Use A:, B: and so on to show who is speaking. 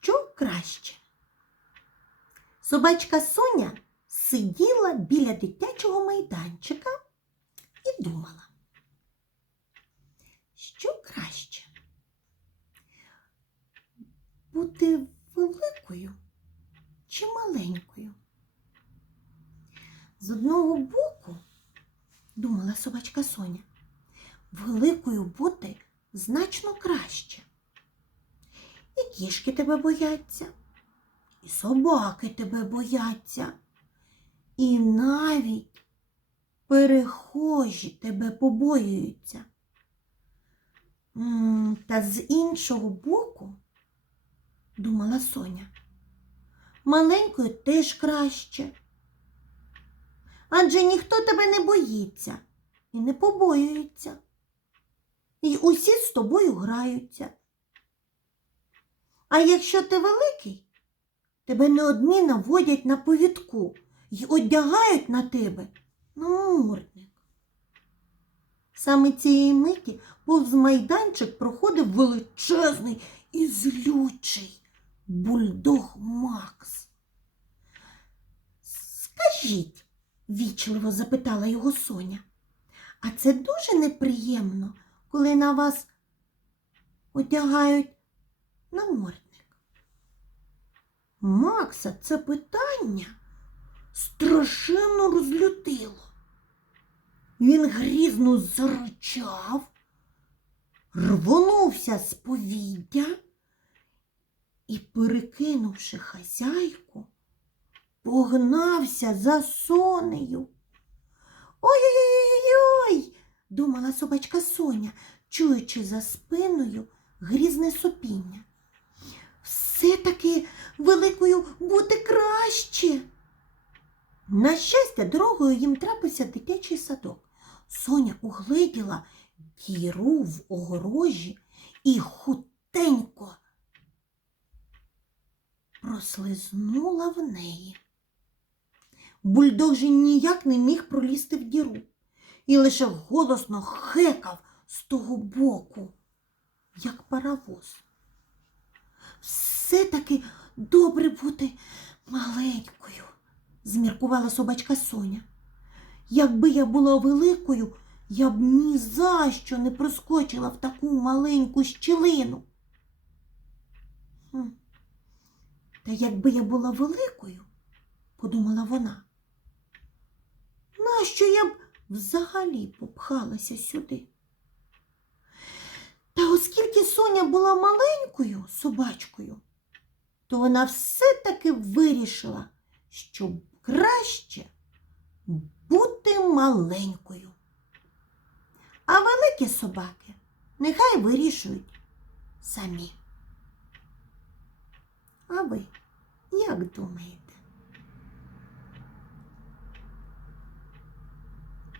A: Що краще? Собачка Соня сиділа біля дитячого майданчика і думала, що краще бути великою чи маленькою? З одного боку, думала собачка Соня, великою бути значно краще. Кішки тебе бояться, і собаки тебе бояться, і навіть перехожі тебе побоюються. Та з іншого боку, думала Соня, маленькою теж краще. Адже ніхто тебе не боїться і не побоюється. І усі з тобою граються. А якщо ти великий, тебе неодмінно водять на повідку і одягають на тебе намордник. Саме цієї миті повз майданчик проходив величезний і злючий бульдог Макс. Скажіть, вічливо запитала його Соня, а це дуже неприємно, коли на вас одягають намордник. Макса це питання страшенно розлютило. Він грізно заричав, рвонувся з повіддя і, перекинувши хазяйку, погнався за сонею. Ой-ой-ой, думала собачка Соня, чуючи за спиною грізне сопіння. Все-таки великою бути краще. На щастя, дорогою їм трапився дитячий садок. Соня угледіла діру в огорожі і хутенько прослизнула в неї. Бульдог же ніяк не міг пролізти в діру і лише голосно хекав з того боку, як паровоз. Все-таки добре бути маленькою, зміркувала собачка Соня. Якби я була великою, я б ні за що не проскочила в таку маленьку щілину. Та якби я була великою, подумала вона, нащо я б взагалі попхалася сюди? Та оскільки Соня була маленькою собачкою, то вона все-таки вирішила, що краще бути маленькою. А великі собаки нехай вирішують самі. А ви як думаєте?